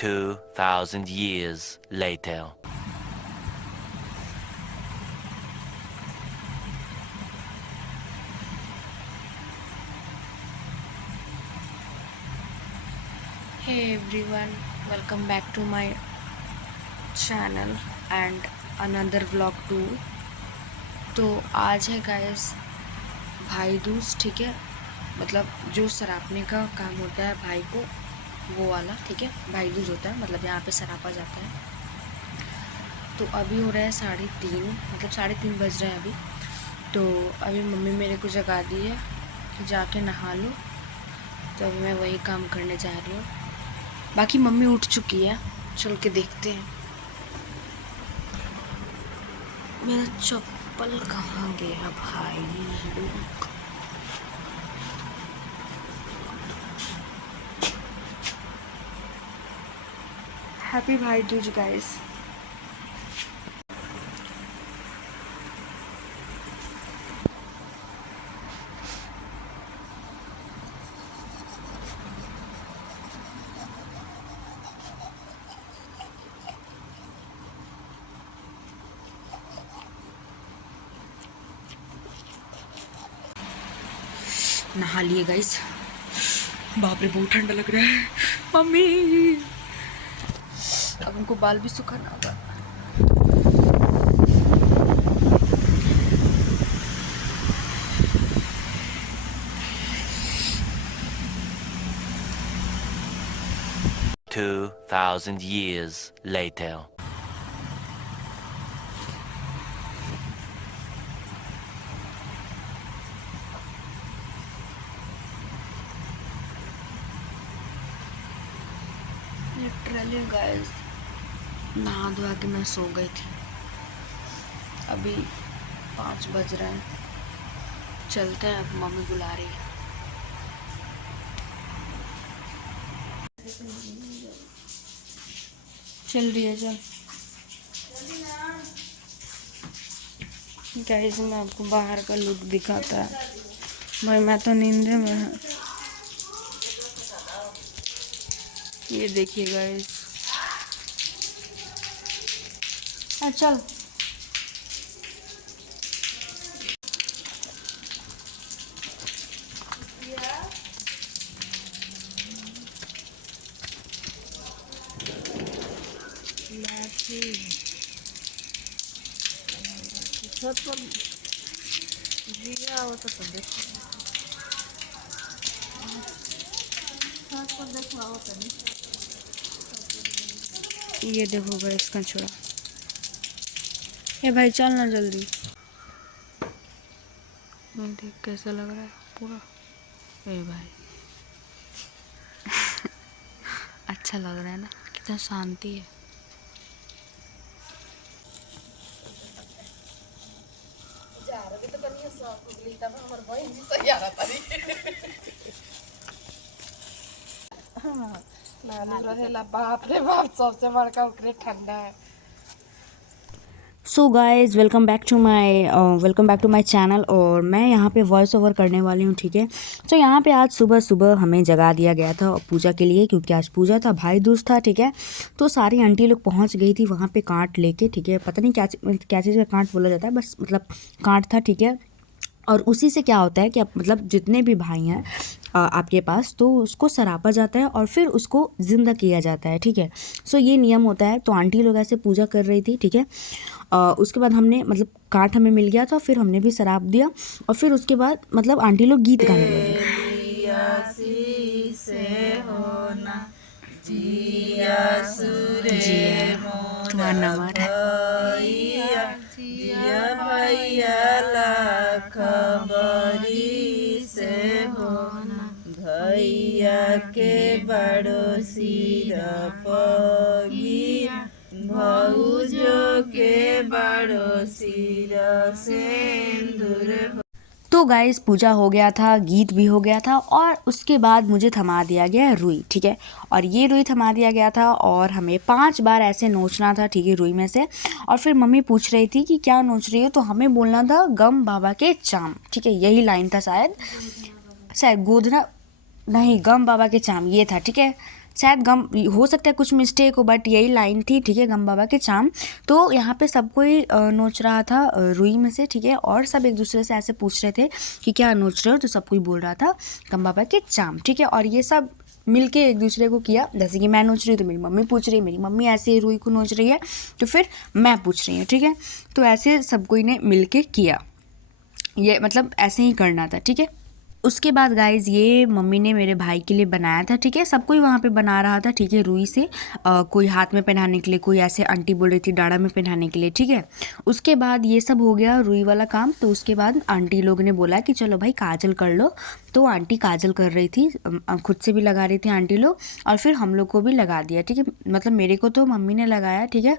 2,000 years later. Hey everyone, welcome back to my channel and another vlog too। तो आज है guys भाई दूज, ठीक है। मतलब जो सरापने का काम होता है भाई को, वो वाला, ठीक है। भाई दूज होता है, मतलब यहाँ पे सरापा जाता है। तो अभी हो रहा है 3:30, मतलब 3:30 बज रहे हैं अभी। तो अभी मम्मी मेरे को जगा दी है कि जाके नहा लो, तो अभी मैं वही काम करने जा रही हूँ। बाकी मम्मी उठ चुकी है, चल के देखते हैं। मेरा चप्पल कहाँ गया भाई लोग। हैप्पी भाई दूज गाइस। नहा लिए गाइस। बाप रे बहुत ठंडा लग रहा है। मम्मी अब हमको बाल भी सुखाना होगा। 2,000 years later. लिटरली गाइस नहा धोआ के मैं सो गई थी। अभी 5 बज रहे हैं, चलते हैं। अब मम्मी बुला रही है। चल रही है, चल गाइस। मैं आपको बाहर का लुक दिखाता है। भाई मैं तो नींदे में है। ये देखिए गाइस। चल छत पर जिया होता तो देखो, छत पर देखो होता नहीं। ये देखो भाई इसका छोड़ा। ये भाई चल ना जल्दी। मैं देख कैसा लग रहा है पूरा। ए भाई अच्छा लग रहा है ना, कितना शांति है। बाप रे बाप, सबसे बड़का उकरे ठंडा है। So guys welcome back to my channel. और मैं यहाँ पे वॉइस ओवर करने वाली हूँ, ठीक है। तो यहाँ पे आज सुबह सुबह हमें जगा दिया गया था पूजा के लिए, क्योंकि आज पूजा था, भाई दूज था, ठीक है। तो सारी आंटी लोग पहुँच गई थी वहाँ पे कांट लेके, ठीक है। पता नहीं क्या चीज़ का कांट बोला जाता है, बस मतलब कांट था, ठीक है। और उसी से क्या होता है कि मतलब जितने भी भाई हैं आपके पास, तो उसको सरापा जाता है और फिर उसको ज़िंदा किया जाता है, ठीक है। सो ये नियम होता है। तो आंटी लोग ऐसे पूजा कर रही थी, ठीक है। उसके बाद हमने मतलब काट हमें मिल गया था, फिर हमने भी शराब दिया। और फिर उसके बाद मतलब आंटी लोग गीत गाने लगी। तुम्हारा नंबर भैया के बड़ो सिर पगिया, भौजो के बड़ो सिर सिंदूर। तो गाइस पूजा हो गया था, गीत भी हो गया था, और उसके बाद मुझे थमा दिया गया रुई, ठीक है। और ये रुई थमा दिया गया था और हमें 5 बार ऐसे नोचना था, ठीक है, रुई में से। और फिर मम्मी पूछ रही थी कि क्या नोच रही हो, तो हमें बोलना था गम बाबा के चाम, ठीक है। यही लाइन था शायद गोदना नहीं, गम बाबा के चाम ये था, ठीक है। शायद गम हो सकता है कुछ मिस्टेक हो, बट यही लाइन थी, ठीक है, गम बाबा के चाम। तो यहाँ पे सब कोई नोच रहा था रुई में से, ठीक है, और सब एक दूसरे से ऐसे पूछ रहे थे कि क्या नोच रहे हो, तो सब कोई बोल रहा था गम बाबा के चाम, ठीक है। और ये सब मिलके एक दूसरे को किया, जैसे कि मैं नोच रही हूँ तो मेरी मम्मी पूछ रही है, मेरी मम्मी ऐसे रुई को नोच रही है तो फिर मैं पूछ रही हूँ, ठीक है। तो ऐसे सब कोई ने मिलके किया, ये मतलब ऐसे ही करना था, ठीक है। उसके बाद गाइज ये मम्मी ने मेरे भाई के लिए बनाया था, ठीक है। सब कोई वहाँ पे बना रहा था, ठीक है, रुई से कोई हाथ में पहनाने के लिए, कोई ऐसे आंटी बोल रही थी डाढ़ा में पहनाने के लिए, ठीक है। उसके बाद ये सब हो गया रुई वाला काम। तो उसके बाद आंटी लोग ने बोला कि चलो भाई काजल कर लो। तो आंटी काजल कर रही थी, खुद से भी लगा रही थी आंटी लोग, और फिर हम लोग को भी लगा दिया, ठीक है। मतलब मेरे को तो मम्मी ने लगाया, ठीक है,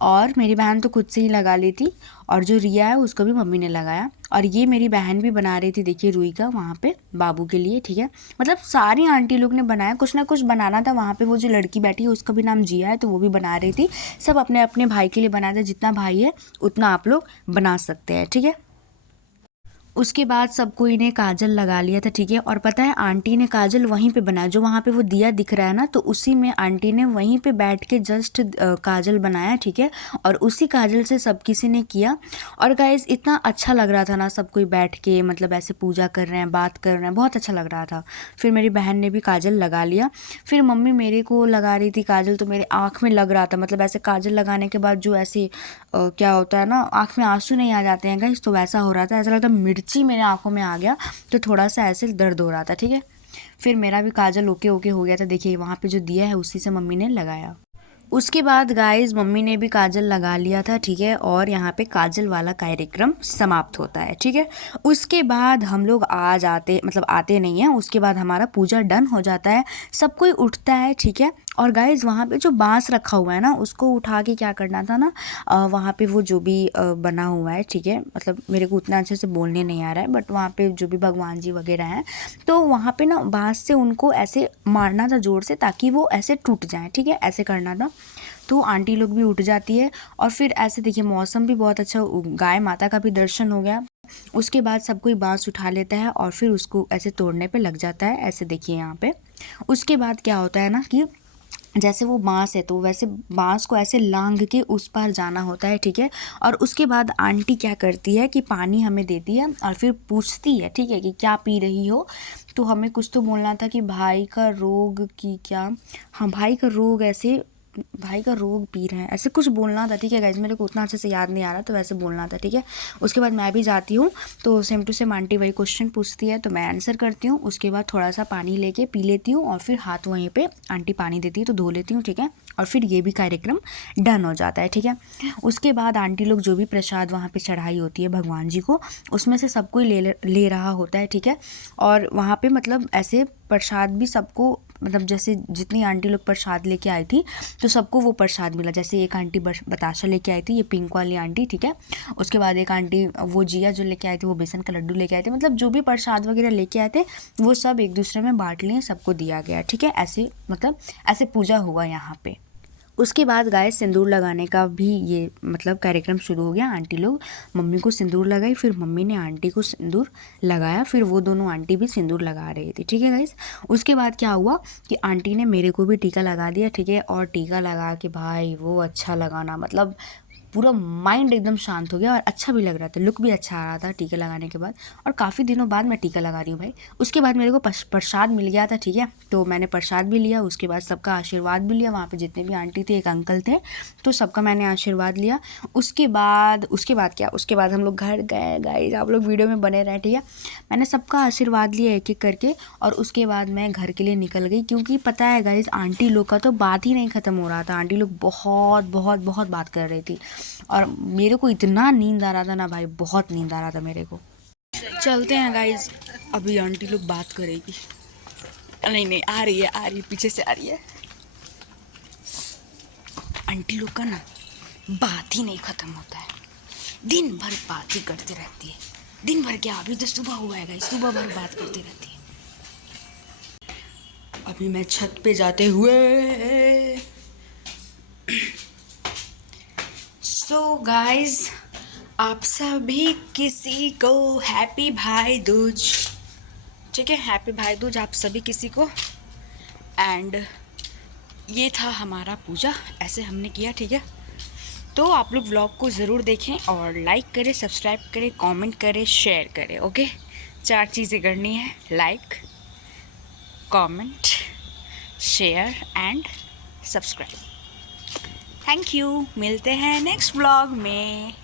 और मेरी बहन तो खुद से ही लगा ली थी, और जो रिया है उसको भी मम्मी ने लगाया। और ये मेरी बहन भी बना रही थी, देखिए, रुई का वहाँ पे बाबू के लिए, ठीक है। मतलब सारी आंटी लोग ने बनाया, कुछ ना कुछ बनाना था। वहाँ पे वो जो लड़की बैठी है उसका भी नाम जिया है, तो वो भी बना रही थी। सब अपने अपने भाई के लिए बनाया था, जितना भाई है उतना आप लोग बना सकते हैं, ठीक है। उसके बाद सब कोई ने काजल लगा लिया था, ठीक है। और पता है आंटी ने काजल वहीं पे बनाया, जो वहाँ पे वो दिया दिख रहा है ना, तो उसी में आंटी ने वहीं पे बैठ के जस्ट काजल बनाया, ठीक है। और उसी काजल से सब किसी ने किया। और गाइस इतना अच्छा लग रहा था ना, सब कोई बैठ के मतलब ऐसे पूजा कर रहे हैं, बात कर रहे हैं, बहुत अच्छा लग रहा था। फिर मेरी बहन ने भी काजल लगा लिया। फिर मम्मी मेरे को लगा रही थी काजल, तो मेरे आँख में लग रहा था, मतलब ऐसे काजल लगाने के बाद जो ऐसे क्या होता है ना, आँख में आंसू नहीं आ जाते हैं गाइस, तो वैसा हो रहा था। ऐसा लगता मिर्ची मेरे आँखों में आ गया, तो थोड़ा सा ऐसे दर्द हो रहा था, ठीक है। फिर मेरा भी काजल ओके ओके हो गया था, देखिए वहाँ पे जो दिया है उसी से मम्मी ने लगाया। उसके बाद गाइस मम्मी ने भी काजल लगा लिया था, ठीक है। और यहाँ पे काजल वाला कार्यक्रम समाप्त होता है, ठीक है। उसके बाद हम लोग आ जाते, मतलब आते नहीं हैं, उसके बाद हमारा पूजा डन हो जाता है, सब कोई उठता है, ठीक है। और गाइस वहाँ पे जो बांस रखा हुआ है ना, उसको उठा के क्या करना था ना, वहाँ पे वो जो भी बना हुआ है, ठीक है, मतलब मेरे को उतना अच्छे से बोलने नहीं आ रहा है, बट वहाँ पे जो भी भगवान जी वगैरह हैं, तो वहाँ पे ना बांस से उनको ऐसे मारना था जोर से, ताकि वो ऐसे टूट जाए, ठीक है, ऐसे करना था। तो आंटी लोग भी उठ जाती है, और फिर ऐसे देखिए मौसम भी बहुत अच्छा, गाय माता का भी दर्शन हो गया। उसके बाद सब कोई बांस उठा लेता है और फिर उसको ऐसे तोड़ने पे लग जाता है, ऐसे देखिए यहाँ पे। उसके बाद क्या होता है ना कि जैसे वो बांस है, तो वैसे बांस को ऐसे लांग के उस पार जाना होता है, ठीक है। और उसके बाद आंटी क्या करती है कि पानी हमें देती है, और फिर पूछती है, ठीक है, कि क्या पी रही हो। तो हमें कुछ तो बोलना था कि भाई का रोग की क्या, हाँ भाई का रोग, ऐसे भाई का रोग पी रहे हैं, ऐसे कुछ बोलना था, ठीक है गाइज, मेरे को उतना अच्छे से याद नहीं आ रहा, तो वैसे बोलना था, ठीक है। उसके बाद मैं भी जाती हूँ, तो सेम टू सेम आंटी वही क्वेश्चन पूछती है, तो मैं आंसर करती हूँ। उसके बाद थोड़ा सा पानी लेके पी लेती हूँ, और फिर हाथ वहीं पे आंटी पानी देती है तो धो लेती हूँ, ठीक है। और फिर ये भी कार्यक्रम डन हो जाता है, ठीक है। उसके बाद आंटी लोग जो भी प्रसाद वहाँ पे चढ़ाई होती है भगवान जी को, उसमें से सब कोई ले रहा होता है, ठीक है। और वहाँ पे मतलब ऐसे प्रसाद भी सबको, मतलब जैसे जितनी आंटी लोग प्रसाद लेके आई थी, तो सबको वो प्रसाद मिला। जैसे एक आंटी बताशा लेके आई थी, ये पिंक वाली आंटी, ठीक है। उसके बाद एक आंटी वो जिया जो लेके आए थे, वो बेसन का लड्डू लेके आए थे, मतलब जो भी प्रसाद वगैरह लेके आए थे वो सब एक दूसरे में बांट लिए, सबको दिया गया, ठीक है। ऐसे मतलब ऐसे पूजा हुआ यहाँ पे। उसके बाद गाय सिंदूर लगाने का भी ये मतलब कार्यक्रम शुरू हो गया। आंटी लोग मम्मी को सिंदूर लगाई, फिर मम्मी ने आंटी को सिंदूर लगाया, फिर वो दोनों आंटी भी सिंदूर लगा रही थी, ठीक है गाइस। उसके बाद क्या हुआ कि आंटी ने मेरे को भी टीका लगा दिया, ठीक है। और टीका लगा के भाई वो अच्छा लगाना, मतलब पूरा माइंड एकदम शांत हो गया, और अच्छा भी लग रहा था, लुक भी अच्छा आ रहा था टीका लगाने के बाद। और काफ़ी दिनों बाद मैं टीका लगा रही हूँ भाई। उसके बाद मेरे को प्रसाद मिल गया था, ठीक है, तो मैंने प्रसाद भी लिया। उसके बाद सबका आशीर्वाद भी लिया, वहाँ पे जितने भी आंटी थे, एक अंकल थे, तो सबका मैंने आशीर्वाद लिया। उसके बाद क्या, उसके बाद हम लोग घर गए। गाइस आप लोग वीडियो में बने रहे, ठीक है। मैंने सबका आशीर्वाद लिया एक एक करके, और उसके बाद मैं घर के लिए निकल गई, क्योंकि पता है गाइस आंटी लोग का तो बात ही नहीं ख़त्म हो रहा था। आंटी लोग बहुत बहुत बहुत बात कर रही थी, और मेरे को इतना नींद आ रहा था ना भाई, बहुत नींद आ रहा था मेरे को। चलते हैं गाइज, अभी आंटी लोग बात करेगी। नहीं आ रही है, पीछे से आ रही है। आंटी लोग का ना बात ही नहीं ख़त्म होता है, दिन भर बात ही करती रहती है। दिन भर क्या, अभी तो सुबह हुआ है गाइज, सुबह भर बात करती रहती है। अभी मैं छत पे जाते हुए सो गाइज आप सभी किसी को हैप्पी भाई दूज, ठीक है, हैप्पी भाई दूज आप सभी किसी को। एंड ये था हमारा पूजा, ऐसे हमने किया, ठीक है। तो आप लोग व्लॉग को ज़रूर देखें और लाइक करें, सब्सक्राइब करें, कमेंट करें, शेयर करें। ओके, 4 चीज़ें करनी है, like, comment, share and subscribe. Thank you, मिलते हैं नेक्स्ट व्लॉग में।